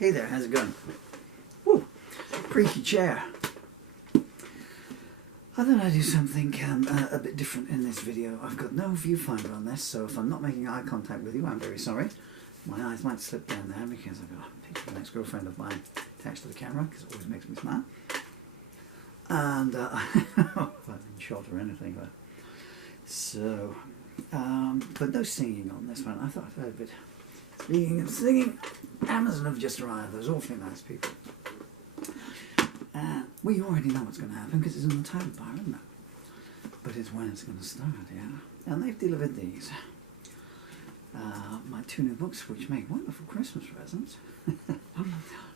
Hey there, how's it going? Woo, creaky chair. I thought I'd do something a bit different in this video. I've got no viewfinder on this, so if I'm not making eye contact with you, I'm very sorry. My eyes might slip down there because I've got a picture of an ex-girlfriend of mine attached to the camera, because it always makes me smile. And if I've been shot or anything, but so, but no singing on this one. I thought I'd a bit. Speaking of singing, Amazon have just arrived. Those awfully nice people. Well, you already know what's going to happen because it's in the title bar, isn't it? But it's when it's going to start, yeah. And they've delivered these. My 2 new books, which make wonderful Christmas presents.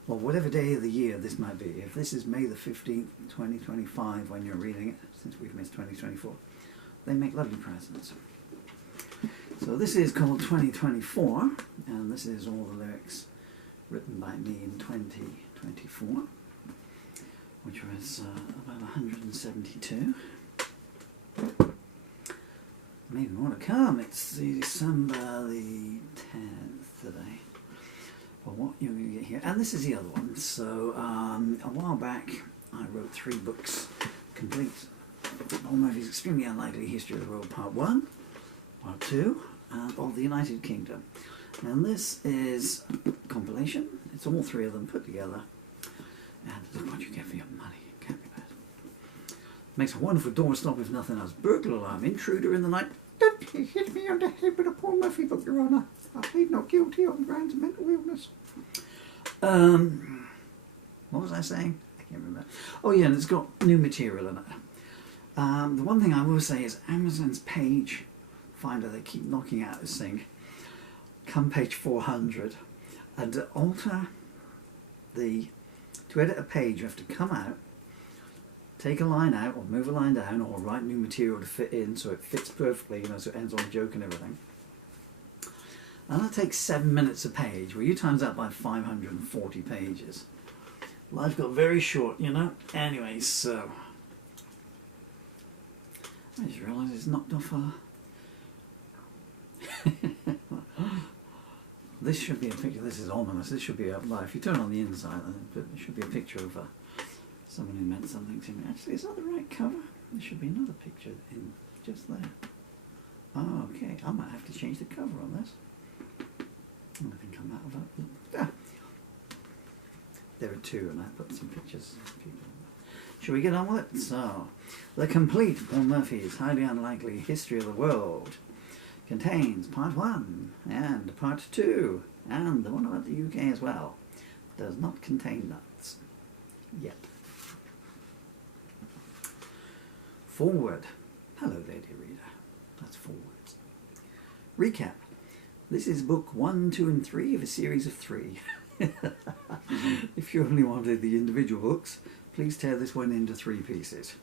Well, whatever day of the year this might be. If this is May the 15th, 2025, when you're reading it, since we've missed 2024, they make lovely presents. So this is called 2024, and this is all the lyrics written by me in 2024, which was about 172. Maybe more to come. It's December the 10th today. Well, what you're going to get here, and this is the other one. So a while back, I wrote 3 books, complete. All Murphy's Extremely Unlikely History of the World, Part 1, Part 2, and of the United Kingdom. And this is a compilation. It's all 3 of them put together. And look what you get for your money. Can't be bad. Makes a wonderful doorstop if nothing else. Burglar alarm. Intruder in the night. Don't hit me on the head with a Paul Murphy book, Your Honour. I plead not guilty on grounds of mental illness. What was I saying? I can't remember. Oh yeah, and it's got new material in it. The one thing I will say is Amazon's page finder, they keep knocking out this thing. Come page 400, and to edit a page, you have to come out, take a line out, or move a line down, or write new material to fit in so it fits perfectly, you know, so it ends on a joke and everything. And that takes 7 minutes a page. Well, you times that by 540 pages. Life got very short, you know. Anyway, so I just realised it's knocked off This should be a picture. This is ominous. This should be up live. If you turn on the inside, there should be a picture of someone who meant something to me. Actually, is that the right cover? There should be another picture in just there. Oh, okay. I might have to change the cover on this. I think I'm out of that. Ah. There are 2, and I put some pictures of people. Shall we get on with it? So, the complete Paul Murphy's Highly Unlikely History of the World contains Part 1 and Part 2, and the one about the UK as well. Does not contain nuts. Yet. Forward. Hello, lady reader. That's forwards. Recap. This is book 1, 2, and 3 of a series of 3. If you only wanted the individual books, please tear this one into 3 pieces.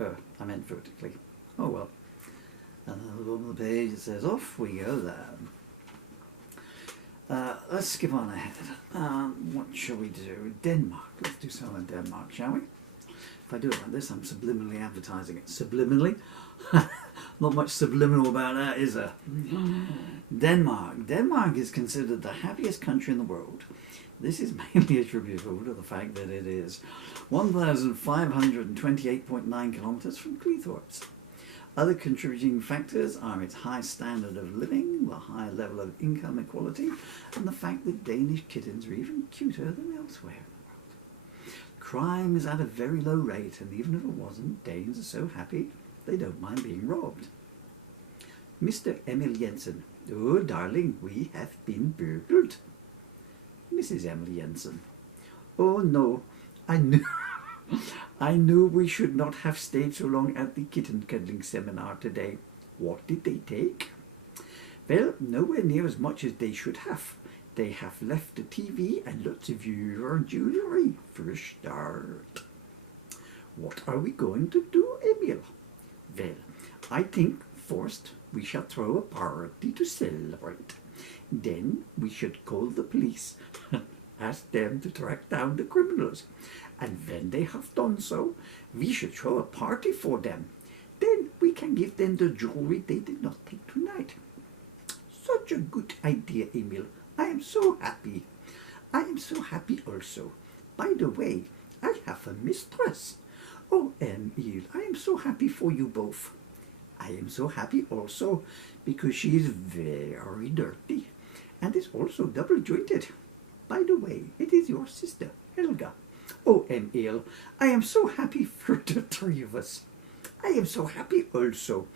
I meant vertically. Oh well. And at the bottom of the page it says, off we go then. Let's skip on ahead. What shall we do? Denmark. Let's do some in Denmark, shall we? If I do it like this, I'm subliminally advertising it. Subliminally? Not much subliminal about that, is there? Denmark. Denmark is considered the happiest country in the world. This is mainly attributable to the fact that it is 1,528.9 kilometres from Cleethorpes. Other contributing factors are its high standard of living, the high level of income equality, and the fact that Danish kittens are even cuter than elsewhere in the world. Crime is at a very low rate, and even if it wasn't, Danes are so happy they don't mind being robbed. Mr. Emil Jensen. Oh, darling, we have been burgled. Mrs. Emil Jensen. Oh, no, I knew we should not have stayed so long at the kitten cuddling seminar today. What did they take? Well, nowhere near as much as they should have. They have left the TV and lots of your jewellery for a start. What are we going to do, Emil? Well, I think first we shall throw a party to celebrate. Then we should call the police and ask them to track down the criminals. And when they have done so, we should throw a party for them. Then we can give them the jewelry they did not take tonight. Such a good idea, Emil. I am so happy. I am so happy also. By the way, I have a mistress. Oh, Emil, I am so happy for you both. I am so happy also because she is very dirty and is also double-jointed. By the way, it is your sister, Helga. Oh, Emil, I am so happy for the three of us. I am so happy also.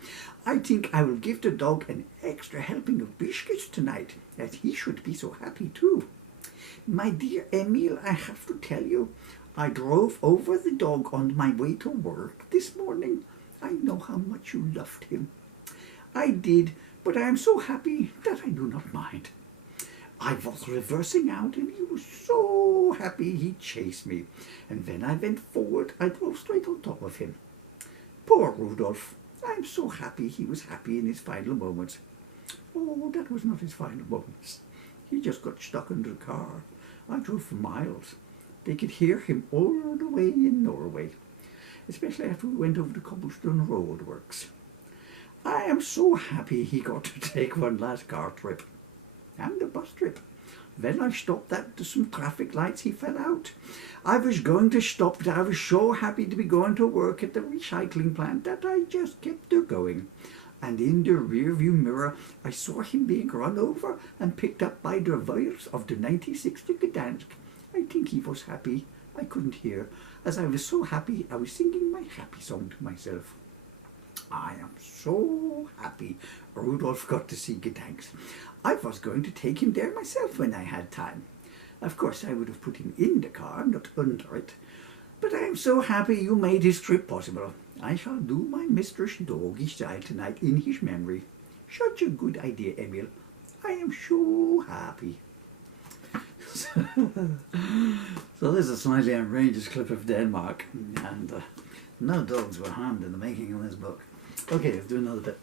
I think I will give the dog an extra helping of biscuits tonight, as he should be so happy too. My dear Emil, I have to tell you, I drove over the dog on my way to work this morning. I know how much you loved him. I did, but I am so happy that I do not mind. I was reversing out and he was so happy he chased me. And when I went forward, I drove straight on top of him. Poor Rudolph. I am so happy he was happy in his final moments. Oh, that was not his final moments. He just got stuck under the car. I drove for miles. They could hear him all the way in Norway, especially after we went over the cobblestone road works. I am so happy he got to take one last car trip and a bus trip. When I stopped at some traffic lights, he fell out. I was going to stop, but I was so happy to be going to work at the recycling plant that I just kept her going. And in the rearview mirror, I saw him being run over and picked up by the wires of the 96 to Gdansk. I think he was happy. I couldn't hear, as I was so happy I was singing my happy song to myself. I am so happy Rudolph got to see Gdansk. I was going to take him there myself when I had time. Of course, I would have put him in the car, not under it. But I am so happy you made his trip possible. I shall do my mistress doggy style tonight in his memory. Such a good idea, Emil. I am so happy. So there's a slightly outrageous clip of Denmark, and no dogs were harmed in the making of this book. Okay, let's do another bit.